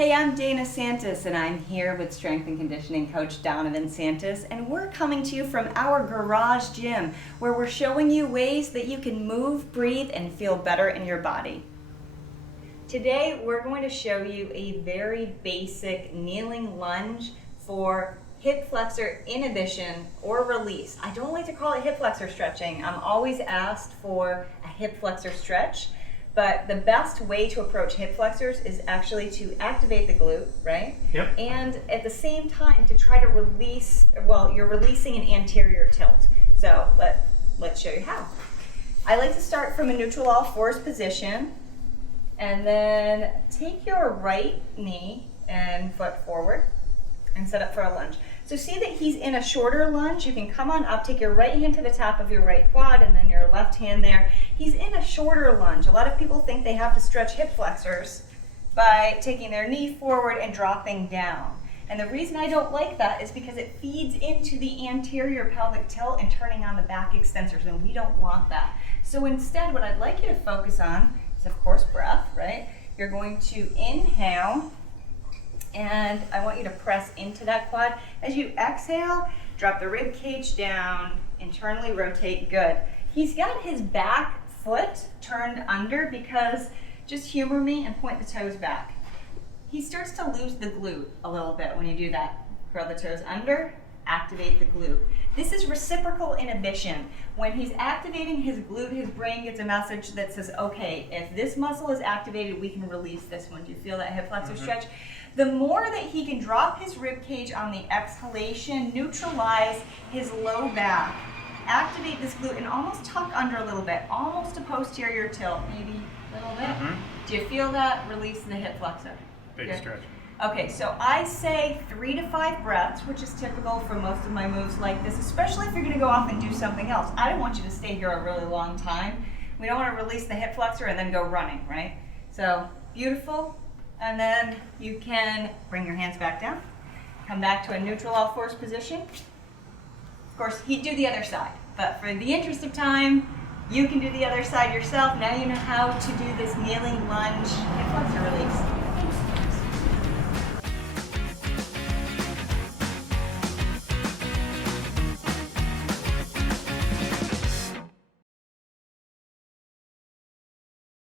Hey, I'm Dana Santas, and I'm here with Strength and Conditioning Coach Donovan Santas, and we're coming to you from our garage gym, where we're showing you ways that you can move, breathe, and feel better in your body. Today, we're going to show you a very basic kneeling lunge for hip flexor inhibition or release. I don't like to call it hip flexor stretching. I'm always asked for a hip flexor stretch. But the best way to approach hip flexors is actually to activate the glute, right? Yep. And at the same time to try to release, well, you're releasing an anterior tilt. So let's show you how. I like to start from a neutral all fours position and then take your right knee and foot forward and set up for a lunge. So see that he's in a shorter lunge. You can come on up, take your right hand to the top of your right quad and then your left hand there. He's in a shorter lunge. A lot of people think they have to stretch hip flexors by taking their knee forward and dropping down. And the reason I don't like that is because it feeds into the anterior pelvic tilt and turning on the back extensors, and we don't want that. So instead, what I'd like you to focus on is, of course, breath, right? You're going to inhale, and I want you to press into that quad. As you exhale, drop the rib cage down, internally rotate, good. He's got his back foot turned under because, just humor me and point the toes back. He starts to lose the glute a little bit when you do that. Curl the toes under, activate the glute. This is reciprocal inhibition. When he's activating his glute, his brain gets a message that says, okay, if this muscle is activated, we can release this one. Do you feel that hip flexor stretch? The more that he can drop his rib cage on the exhalation, neutralize his low back, activate this glute, and almost tuck under a little bit, almost a posterior tilt, maybe a little bit. Do you feel that release in the hip flexor? Big Good. stretch. Okay, so I say 3 to 5 breaths, which is typical for most of my moves like this, especially if you're going to go off and do something else. I don't want you to stay here a really long time. We don't want to release the hip flexor and then go running, right? So, beautiful. And then you can bring your hands back down, come back to a neutral all fours position. Of course, he'd do the other side, but for the interest of time, you can do the other side yourself. Now you know how to do this kneeling lunge hip flexor release.